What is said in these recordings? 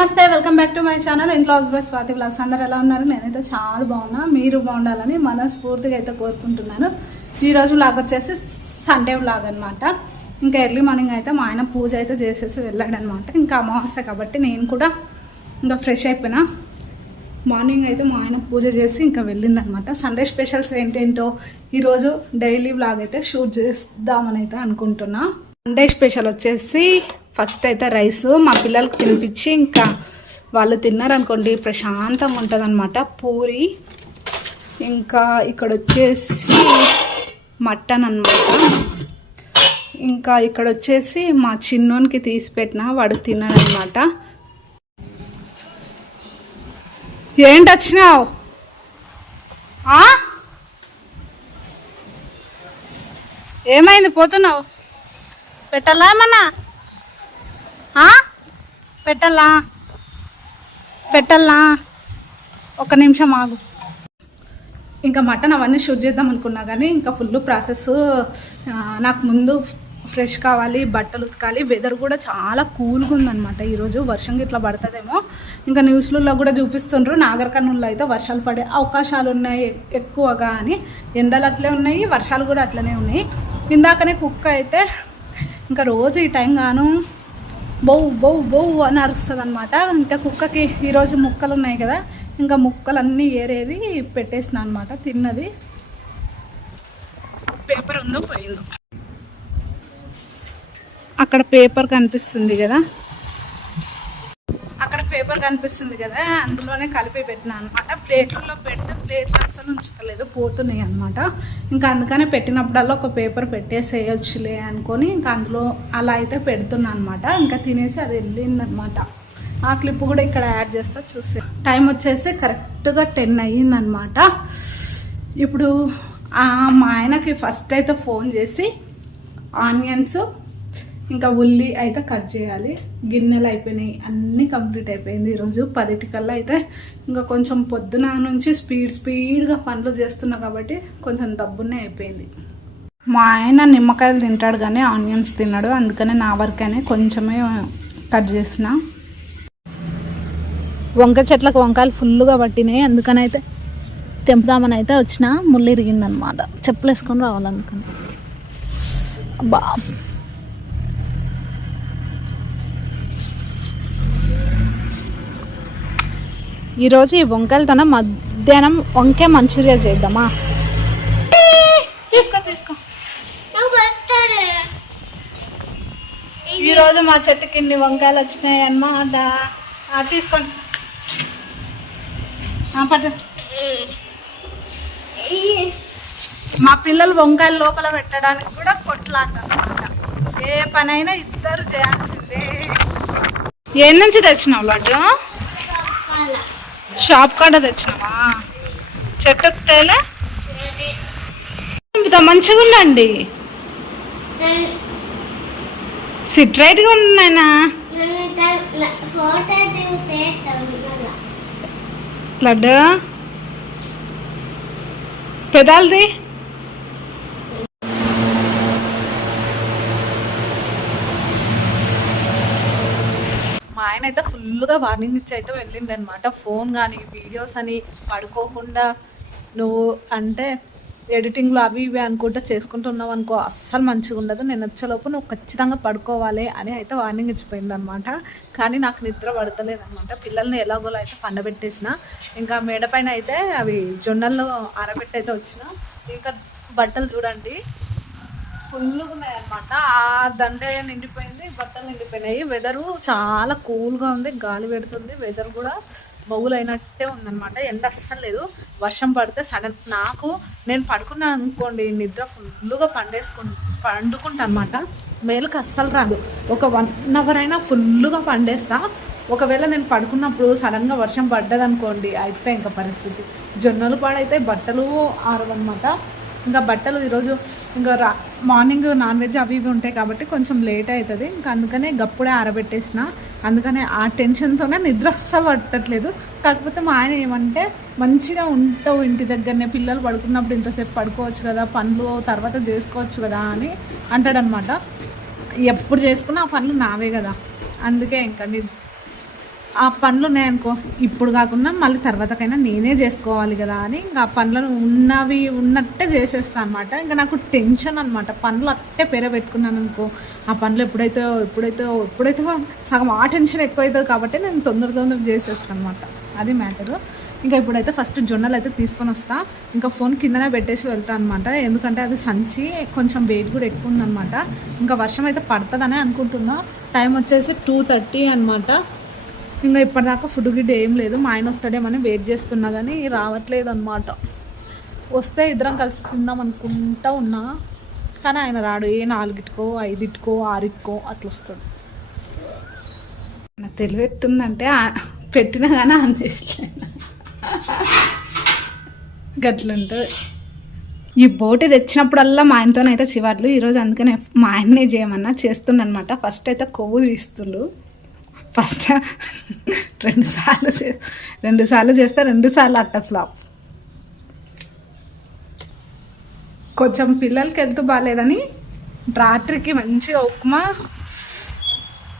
నమస్తే welcome back to my channel. ఇంట్లో house by Swathi blogs అందరు ఎలా ఉన్నారు? నేనైతే చాలా బాగున్నా. మీరు బాగుండాలని మనస్ఫూర్తిగా అయితే కోరుకుంటున్నాను. ఈరోజు బ్లాగ్ వచ్చేసి సండే బ్లాగ్ అనమాట ఇంకా ఎర్లీ మార్నింగ్ అయితే మా ఆయన పూజ అయితే చేసేసి వెళ్ళాడనమాట ఇంకా అమావాస్య కాబట్టి నేను కూడా ఇంకా ఫ్రెష్ అయిపోయినా. మార్నింగ్ అయితే మా ఆయన పూజ చేసి ఇంకా వెళ్ళిందనమాట సండే స్పెషల్స్ ఏంటేంటో ఈరోజు డైలీ బ్లాగ్ అయితే షూట్ చేద్దామని అయితే అనుకుంటున్నా. సండే స్పెషల్ వచ్చేసి ఫస్ట్ అయితే రైస్ మా పిల్లలకి తినిపించి ఇంకా వాళ్ళు తిన్నారనుకోండి ప్రశాంతంగా ఉంటుంది అనమాట పూరి ఇంకా ఇక్కడ వచ్చేసి మటన్ అనమాట ఇంకా ఇక్కడ వచ్చేసి మా చిన్నోనికి తీసి పెట్టిన వాడు తిన్నాడనమాట ఏంటి వచ్చినావు? ఏమైంది? పోతున్నావు? పెట్టాలా ఏమన్నా? పెట్టాలా పెట్టాలా ఒక నిమిషం ఆగు. ఇంకా మటన్ అవన్నీ షూట్ చేద్దాం అనుకున్నా కానీ ఇంకా ఫుల్ ప్రాసెస్ నాకు ముందు ఫ్రెష్ కావాలి బట్టలు ఉతకాలి వెదర్ కూడా చాలా కూల్గా ఉందన్నమాట. ఈరోజు వర్షం ఇట్లా పడుతుందేమో. ఇంకా న్యూస్లలో కూడా చూపిస్తుండ్రు. నాగర్ కర్నూలులో అయితే వర్షాలు పడే అవకాశాలు ఉన్నాయి ఎక్కువగా అని. ఎండలు అట్లే ఉన్నాయి వర్షాలు కూడా అట్లనే ఉన్నాయి. ఇందాకనే కుక్క అయితే ఇంకా రోజు ఈ టైం గాను బౌ బౌ బౌ అని అరుస్తుంది అనమాట ఇంకా కుక్కకి ఈరోజు ముక్కలు ఉన్నాయి కదా ఇంకా ముక్కలన్నీ ఏరేది పెట్టేసిన అనమాట తిన్నది. పేపర్ ఉందో పోయిందో? అక్కడ పేపర్ కనిపిస్తుంది కదా. పేపర్ కనిపిస్తుంది కదా అందులోనే కలిపి పెట్టిన అనమాట. ప్లేట్లలో పెడితే ప్లేట్లు అస్సలు ఉంచుతలేదు పోతున్నాయి అనమాట. ఇంకా అందుకనే పెట్టినప్పుడల్లా ఒక పేపర్ పెట్టేసేయొచ్చులే అనుకొని ఇంకా అందులో అలా అయితే పెడుతున్నా అనమాట. ఇంకా తినేసి అది వెళ్ళిందనమాట. ఆ క్లిప్ కూడా ఇక్కడ యాడ్ చేస్తా చూసే. టైం వచ్చేసి కరెక్ట్గా టెన్ అయ్యిందనమాట. ఇప్పుడు మా ఆయనకి ఫస్ట్ అయితే ఫోన్ చేసి ఆనియన్స్ ఇంకా ఉల్లి అయితే కట్ చేయాలి. గిన్నెలు అయిపోయినాయి అన్నీ కంప్లీట్ అయిపోయింది ఈరోజు. పదిటికల్లా అయితే ఇంకా కొంచెం పొద్దున నుంచి స్పీడ్ స్పీడ్గా పనులు చేస్తున్నా కాబట్టి కొంచెం దబ్బునే అయిపోయింది. మా ఆయన నిమ్మకాయలు తింటాడు కానీ ఆనియన్స్ తిన్నాడు. అందుకనే నా వరకనే కొంచెమే కట్ చేసిన. వంకాయ చెట్లకు వంకాయలు ఫుల్గా పట్టినాయి. అందుకని అయితే తెంపుదామని అయితే వచ్చిన. ముళ్ళు ఇరిగిందనమాట. చెప్పులు వేసుకొని రావాలి అందుకని. అబ్బా. ఈరోజు ఈ వంకాయలతోనే మధ్యాహ్నం వంకాయ మంచూరియా చేద్దామా? ఈరోజు మా చెట్టుకి ఇన్ని వంకాయలు వచ్చినాయి అన్నమాట. తీసుకోండి. పట్టు. మా పిల్లలు వంకాయలు లోపల పెట్టడానికి కూడా కొట్లాట అన్నమాట ఏ పనైనా ఇద్దరు చేయాల్సిందే. ఏ నుంచి తెచ్చినావు లడ్డు? షాప్ కాడ తెచ్చినావా? చెట్టుకు తేలే మంచిగా ఉండండి సిట్ రైట్గా నాయనా. లడ్డు? పెదాలది? ఆయన అయితే ఫుల్గా వార్నింగ్ ఇచ్చి అయితే వెళ్ళిండు అనమాట ఫోన్ కానీ వీడియోస్ అని పడుకోకుండా నువ్వు అంటే ఎడిటింగ్లో అవి ఇవి అనుకుంటా చేసుకుంటున్నావు అనుకో అస్సలు మంచిగా ఉండదు. నేను వచ్చేలోపు నువ్వు ఖచ్చితంగా పడుకోవాలి అని అయితే వార్నింగ్ ఇచ్చిపోయింది అనమాట కానీ నాకు నిద్ర పడతలేదు అనమాట పిల్లల్ని ఎలాగోలా అయితే పండబెట్టేసిన ఇంకా మేడ పైన అయితే అవి జొన్నల్లో ఆరబెట్టి అయితే వచ్చిన ఇంకా బట్టలు చూడండి. ఫుల్గా ఉన్నాయి అనమాట ఆ దండే నిండిపోయింది బట్టలు నిండిపోయినాయి. వెదరు చాలా కూల్గా ఉంది గాలి పెడుతుంది. వెదర్ కూడా బౌలైనట్టే ఉందన్నమాట. ఎండ అస్సలు లేదు. వర్షం పడితే సడన్ నాకు నేను పడుకున్నాను అనుకోండి నిద్ర ఫుల్గా పండేసుకు పండుకుంటా అనమాట మేలుకు అస్సలు రాదు. ఒక వన్ అవర్ అయినా ఫుల్గా పండేస్తా. ఒకవేళ నేను పడుకున్నప్పుడు సడన్గా వర్షం పడ్డదనుకోండి అయిపోయి ఇంకా పరిస్థితి. జొన్నలు పాడైతే బట్టలు ఆరవన్నమాట ఇంకా బట్టలు ఈరోజు ఇంకా రా మార్నింగ్ నాన్ వెజ్ అవి ఇవి ఉంటాయి కాబట్టి కొంచెం లేట్ అవుతుంది. ఇంకా అందుకనే గప్పుడే ఆరబెట్టేసిన. అందుకనే ఆ టెన్షన్తోనే నిద్ర అస్సలు పట్టట్లేదు. కాకపోతే మా ఆయన ఏమంటే మంచిగా ఉంటావు ఇంటి దగ్గరనే పిల్లలు పడుకున్నప్పుడు ఇంతసేపు పడుకోవచ్చు కదా పనులు తర్వాత చేసుకోవచ్చు కదా అని అంటాడనమాట. ఎప్పుడు చేసుకున్నా ఆ పనులు నావే కదా. అందుకే ఇంకా ని ఆ పనులు ఉన్నాయనుకో ఇప్పుడు కాకుండా మళ్ళీ తర్వాతకైనా నేనే చేసుకోవాలి కదా అని ఇంకా ఆ పనులను ఉన్నవి ఉన్నట్టే చేసేస్తాను అనమాట ఇంకా నాకు టెన్షన్ అనమాట పనులు అట్టే పెరబెట్టుకున్నాను అనుకో ఆ పనులు ఎప్పుడైతే ఎప్పుడైతే ఎప్పుడైతే సగం ఆ టెన్షన్ ఎక్కువ అవుతుంది కాబట్టి నేను తొందర తొందర చేసేస్తాను అనమాట అది మ్యాటరు. ఇంకా ఇప్పుడైతే ఫస్ట్ జొన్నలు అయితే తీసుకొని వస్తా. ఇంకా ఫోన్ కిందనే పెట్టేసి వెళ్తా అనమాట ఎందుకంటే అది సంచి కొంచెం వెయిట్ కూడా ఎక్కువ ఉందన్నమాట. ఇంకా వర్షం అయితే పడుతుందనే అనుకుంటున్నా. టైం వచ్చేసి టూ థర్టీ అనమాట ఇంకా ఇప్పటిదాకా ఫుడ్ గిడ్డ ఏం లేదు. మా ఆయన వస్తాడేమని వెయిట్ చేస్తున్నా కానీ రావట్లేదు అనమాట వస్తే ఇద్దరం కలిసి తిందాం అనుకుంటా ఉన్నా. కానీ ఆయన రాడు. ఏ నాలుగిటికో ఐదిటికో ఆరిటికో అట్లా వస్తాడు నా తెలివెట్టుందంటే పెట్టినా కానీ ఆన్ చేయట్లేదు గట్లుంటుంది. ఈ బోటి తెచ్చినప్పుడల్లా మా ఆయనతోనైతే చివాట్లు. ఈరోజు అందుకనే మా ఆయన్నే చేయమన్నా చేస్తుండనమాట ఫస్ట్ అయితే కొవ్వు తీస్తుండు. ఫస్ట్ రెండు సార్లు చే రెండు సార్లు చేస్తే రెండు సార్లు అట్ట ఫ్లాప్ కొంచెం పిల్లలకి ఎంత బాగాలేదని రాత్రికి మంచిగా ఉప్మా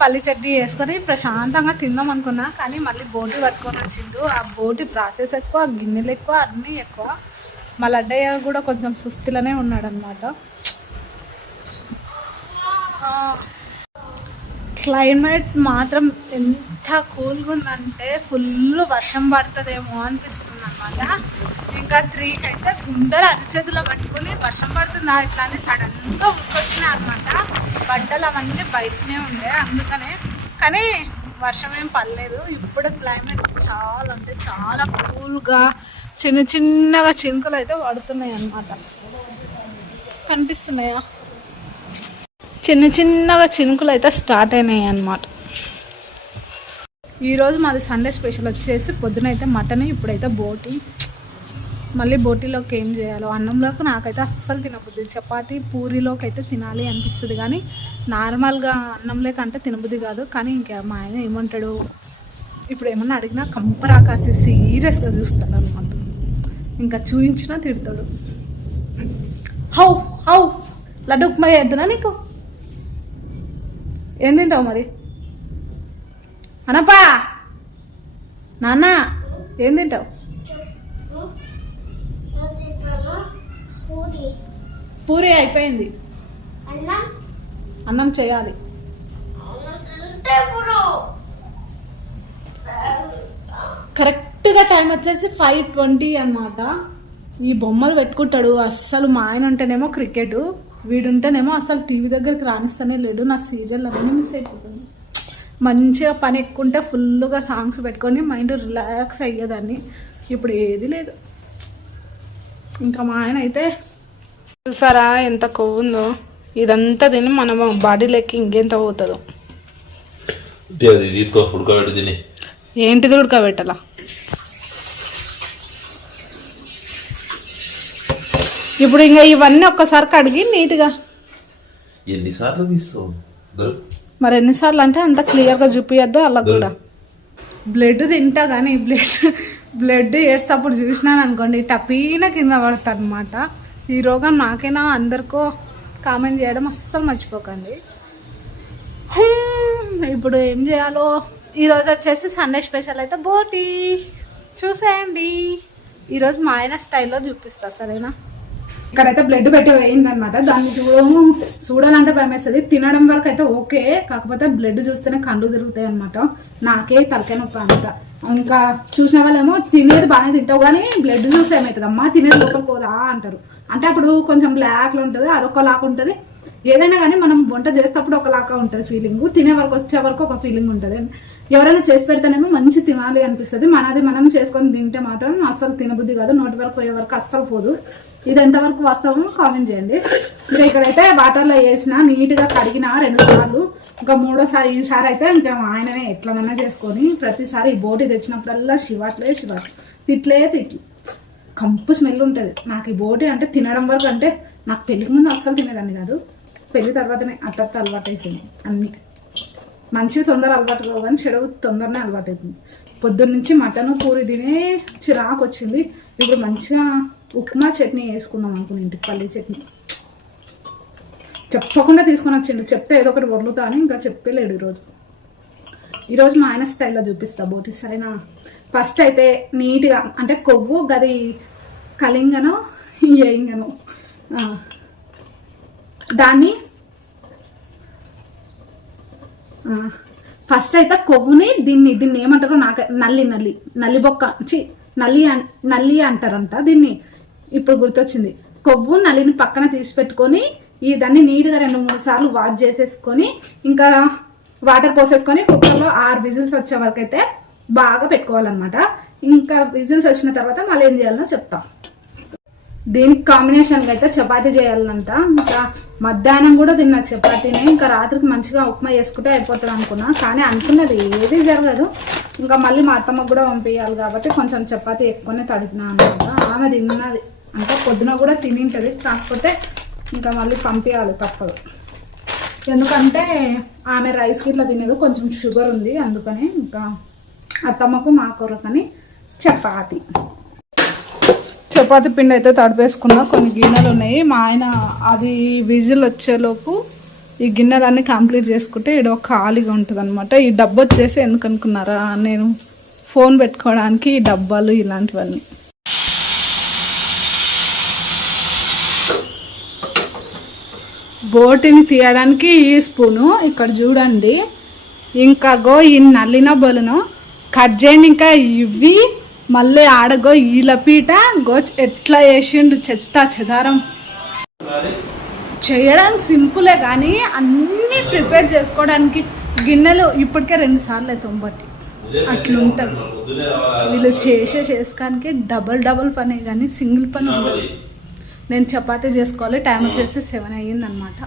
పల్లి చట్నీ వేసుకొని ప్రశాంతంగా తిందాం అనుకున్నా కానీ మళ్ళీ బోటి పట్టుకొని వచ్చిండు. ఆ బోటి ప్రాసెస్ ఎక్కువ గిన్నెలు ఎక్కువ అన్నీ ఎక్కువ. మా లడ్డయ్య కూడా కొంచెం సుస్థిలోనే ఉన్నాడనమాట క్లైమేట్ మాత్రం ఎంత కూల్గా ఉందంటే ఫుల్ వర్షం పడుతుందేమో అనిపిస్తుంది అనమాట ఇంకా త్రీకి అయితే గుండెలు అరిచేతిలో పట్టుకుని వర్షం పడుతుందా ఇట్లా అని సడన్గా ఉరికొచ్చినాయి అనమాట బట్టలు అవన్నీ బయటనే ఉండే అందుకనే. కానీ వర్షం ఏం పడలేదు. ఇప్పుడు క్లైమేట్ చాలా అంటే చాలా కూల్గా చిన్న చిన్నగా చినుకులు అయితే పడుతున్నాయి అన్నమాట కనిపిస్తున్నాయా? చిన్న చిన్నగా చినుకులు అయితే స్టార్ట్ అయినాయి అన్నమాట. ఈరోజు మాది సండే స్పెషల్ వచ్చేసి పొద్దునైతే మటన్ ఇప్పుడైతే బోటి. మళ్ళీ బోటీలోకి ఏం చేయాలో? అన్నంలోకి నాకైతే అస్సలు తినబుద్ధి చపాతి పూరిలోకి అయితే తినాలి అనిపిస్తుంది కానీ నార్మల్గా అన్నంలోకి అంటే తినబుద్ధి కాదు. కానీ ఇంకా మా ఆయన ఏమంటాడు ఇప్పుడు ఏమన్నా అడిగినా కంపరా కాసి సీరియస్గా చూస్తాడు అనమాట ఇంకా చూయించినా తిడతాడు. హౌ హౌ లడ్డు ఉప్మా చేద్దునా నీకు? ఏం తింటావు మరి? అనపా! నాన్న ఏం తింటావు? పూరి అయిపోయింది. అన్నం చేయాలి. కరెక్ట్గా టైం వచ్చేసి ఫైవ్ ట్వంటీ అనమాట ఈ బొమ్మలు పెట్టుకుంటాడు. అస్సలు మా ఆయన ఉంటేనేమో క్రికెట్. వీడుంటేనేమో అసలు టీవీ దగ్గరికి రానిస్తూనే లేడు నా సీరియల్ అన్నీ మిస్ అయిపోతుంది. మంచిగా పని ఎక్కుంటే ఫుల్గా సాంగ్స్ పెట్టుకొని మైండ్ రిలాక్స్ అయ్యేదాన్ని. ఇప్పుడు ఏది లేదు. ఇంకా మా ఆయన అయితే చూసారా ఎంత కొవ్వు ఉందో ఇదంతా తిని మన బాడీలోకి ఇంకెంత పోతుందో? ఇది అది తీసుకో ఉడకబెట్టి తిని. ఏంటిది ఉడకబెట్టాలా? ఇప్పుడు ఇంకా ఇవన్నీ ఒక్కసారి కడిగి నీట్గా. ఎన్నిసార్లు తీస్తావు? మరి ఎన్నిసార్లు అంటే అంత క్లియర్గా చూపించద్దు అలా కూడా. బ్లడ్ తింటా కానీ బ్లడ్ బ్లడ్ వేసేటప్పుడు చూసినాను అనుకోండి టపీన కింద పడతా అనమాట ఈ రోగం నాకైనా అందరికో కామెంట్ చేయడం అస్సలు మర్చిపోకండి. ఇప్పుడు ఏం చేయాలో? ఈరోజు వచ్చేసి సండే స్పెషల్ అయితే బోటి. చూసేయండి. ఈరోజు మా ఆయన స్టైల్లో చూపిస్తా సరేనా? ఇక్కడైతే బ్లడ్ పెట్టి వేయండి అనమాట దాన్ని చూడము చూడాలంటే భయం వేస్తుంది తినడం వరకు అయితే ఓకే. కాకపోతే బ్లడ్ చూస్తేనే కళ్ళు తిరుగుతాయి అనమాట నాకే తలకాయ నొప్పి అంత ఇంకా చూసిన వాళ్ళేమో తినేది బాగానే తింటావు కానీ బ్లడ్ చూస్తే ఏమవుతుంది అమ్మా తినేది లోపల పోదా అంటారు. అంటే అప్పుడు కొంచెం బ్లాక్లో ఉంటుంది అదొక లాక్ ఉంటుంది. ఏదైనా కానీ మనం వంట చేసేటప్పుడు ఒకలాగా ఉంటుంది ఫీలింగ్ తినే వరకు వచ్చే వరకు ఒక ఫీలింగ్ ఉంటుంది. ఎవరైనా చేసి పెడితేనేమో మంచి తినాలి అనిపిస్తుంది. మనది మనం చేసుకొని తింటే మాత్రం అస్సలు తినబుద్ధి కాదు. నోటి వరకు పోయే వరకు అస్సలు పోదు. ఇది ఎంతవరకు వస్తామో కామెంట్ చేయండి. ఇంకా ఇక్కడైతే వాటర్లో వేసిన నీట్గా కడిగిన రెండు సార్లు ఇంకా మూడోసారి ఈసారి అయితే ఇంకా ఆయననే ఎట్లనన్నా చేసుకొని ప్రతిసారి ఈ బోటి తెచ్చినప్పుడల్లా శివాట్లే శివాట్లు తిట్లే తిట్లు. కంపు స్మెల్ ఉంటుంది. నాకు ఈ బోటి అంటే తినడం వరకు అంటే నాకు పెళ్ళికి ముందు అస్సలు తినేదాన్ని కాదు. పెళ్ళి తర్వాతనే అట్టట్ట అలవాటు అవుతుంది అన్నీ. మంచివి తొందర అలవాటు కావు కానీ చెడవు తొందరనే అలవాటు అవుతుంది పొద్దున్న నుంచి మటన్ పూరి తినే చిరాకు వచ్చింది ఇప్పుడు మంచిగా ఉప్మా చట్నీ వేసుకుందాం అనుకుని ఇంటికి పల్లి చట్నీ. చెప్పకుండా తీసుకొని వచ్చిండు. చెప్తే ఏదో ఒకటి వదులుతా అని ఇంకా చెప్పలేడు ఈరోజు. ఈరోజు మా ఆయన స్టైల్లో చూపిస్తా బోటి సరేనా? ఫస్ట్ అయితే నీట్గా అంటే కొవ్వు గది కలింగను ఏంగను దాన్ని ఫస్ట్ అయితే కొవ్వుని దీన్ని దీన్ని ఏమంటారో నాకు నల్లి నల్లి నల్లి బొక్క చి నల్లి నల్లి అంటారంట దీన్ని. ఇప్పుడు గుర్తొచ్చింది. కొవ్వు నల్లిని పక్కన తీసి పెట్టుకొని ఈ దాన్ని నీట్గా రెండు మూడు సార్లు వాష్ చేసేసుకొని ఇంకా వాటర్ పోసేసుకొని కుక్కర్లో ఆరు విజిల్స్ వచ్చే వరకు అయితే బాగా పెట్టుకోవాలన్నమాట. ఇంకా విజిల్స్ వచ్చిన తర్వాత మళ్ళీ ఏం చేయాలనో చెప్తాం. దీనికి కాంబినేషన్గా అయితే చపాతీ చేయాలంట. ఇంకా మధ్యాహ్నం కూడా తిన్న చపాతీని ఇంకా రాత్రికి మంచిగా ఉప్మా చేసుకుంటే అయిపోతుంది అనుకున్నా కానీ అనుకున్నది ఏది జరగదు. ఇంకా మళ్ళీ మా అత్తమ్మకు కూడా పంపించాలి కాబట్టి కొంచెం చపాతీ ఎక్కువనే తడిపినా అనమాట ఆమె తిన్నది. అంటే పొద్దున కూడా తినింటది. కాకపోతే ఇంకా మళ్ళీ పంపించాలి తప్పదు. ఎందుకంటే ఆమె రైస్ గిట్లా తినేది కొంచెం షుగర్ ఉంది. అందుకని ఇంకా అత్తమ్మకు మా కొరకని చపాతి. చపాతి పిండి అయితే తడిపేసుకున్నా. కొన్ని గిన్నెలు ఉన్నాయి. మా ఆయన అది విజిల్ వచ్చేలోపు ఈ గిన్నెలన్నీ కంప్లీట్ చేసుకుంటే ఇక్కడ ఒక ఖాళీగా ఉంటుంది అనమాట ఈ డబ్బు వచ్చేసి ఎందుకు అనుకున్నారా? నేను ఫోన్ పెట్టుకోవడానికి ఈ డబ్బాలు ఇలాంటివన్నీ. బోటిని తీయడానికి ఈ స్పూను ఇక్కడ చూడండి. ఇంకా గో ఈ నల్లిన బలును కట్ చేయండి. ఇంకా ఇవి మళ్ళీ ఆడగో ఈల పీట. గో ఎట్లా వేసిండు చెత్త చెదారం. చేయడానికి సింపులే కానీ అన్నీ ప్రిపేర్ చేసుకోవడానికి గిన్నెలు ఇప్పటికే రెండు సార్లు అవుతాం బట్టి అట్లుంటుంది. వీళ్ళు చేసే చేసుకోడానికి డబల్ డబల్ పనే కానీ సింగిల్ పని ఉండదు. నేను చపాతీ చేసుకోవాలి టైం వచ్చేసి సెవెన్ అయ్యింది అనమాట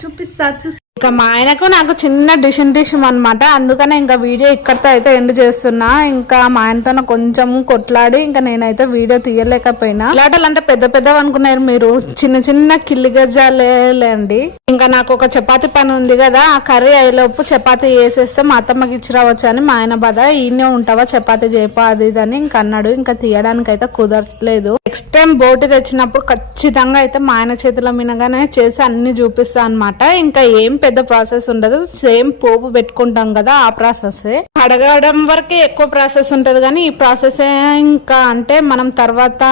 చూపిస్తా చూసి ఇక మా ఆయనకు నాకు చిన్న డిషన్ డిషన్ అనమాట అందుకనే ఇంకా వీడియో ఇక్కడితో అయితే ఎండ్ చేస్తున్నా. ఇంకా మా ఆయనతో కొంచెం కొట్లాడి ఇంకా నేనైతే వీడియో తీయలేకపోయినా. ఇలాటలు అంటే పెద్ద పెద్దవి అనుకున్నారు మీరు. చిన్న చిన్న కిల్లి గజ్జాలేండి ఇంకా నాకు ఒక చపాతి పని ఉంది కదా. ఆ కర్రీ అయ్యేలోపు చపాతి వేసేస్తే మా అత్తమ్మకి ఇచ్చి రావచ్చు అని మా ఆయన బాధ. ఈయనే ఉంటావా చపాతి చేయపా అది ఇది అని ఇంకా అన్నాడు. ఇంకా తీయడానికి అయితే కుదరట్లేదు. నెక్స్ట్ టైం బోటి తెచ్చినప్పుడు ఖచ్చితంగా అయితే మా ఆయన చేతిలో మినగానే చేసి అన్ని చూపిస్తా అన్నమాట. ఇంకా ఏం పెద్ద ప్రాసెస్ ఉండదు. సేమ్ పోపు పెట్టుకుంటాం కదా ఆ ప్రాసెస్ కడగడం వరకే ఎక్కువ ప్రాసెస్ ఉంటది కానీ ఈ ప్రాసెస్ ఇంకా అంటే మనం తర్వాత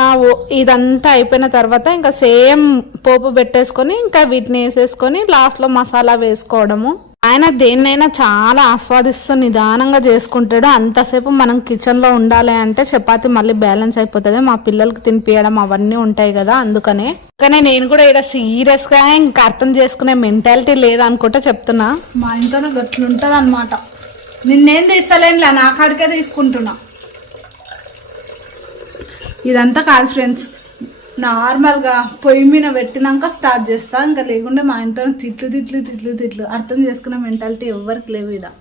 ఇదంతా అయిపోయిన తర్వాత ఇంకా సేమ్ పోపు పెట్టేసుకొని ఇంకా వీటిని వేసేసుకొని లాస్ట్లో మసాలా వేసుకోవడము. ఆయన దేన్నైనా చాలా ఆస్వాదిస్తూ నిదానంగా చేసుకుంటాడు. అంతసేపు మనం కిచెన్లో ఉండాలి అంటే చపాతి మళ్ళీ బ్యాలెన్స్ అయిపోతుంది. మా పిల్లలకి తినిపించడం అవన్నీ ఉంటాయి కదా అందుకనే. కానీ నేను కూడా ఇక్కడ సీరియస్గా ఇంకా అర్థం చేసుకునే మెంటాలిటీ లేదనుకుంటే చెప్తున్నా. మా ఇంట్లో గట్లుంటది అనమాట నిన్నేం తీస్తలేనులే నా కాడికే తీసుకుంటున్నా. ఇదంతా కాదు ఫ్రెండ్స్. నార్మల్గా పొయ్యి మీద పెట్టినాక స్టార్ట్ చేస్తా. ఇంకా లేకుంటే మా ఇంట్లో తిట్లు తిట్లు తిట్లు తిట్లు అర్థం చేసుకునే మెంటాలిటీ ఎవరికి లేవు ఇక్కడ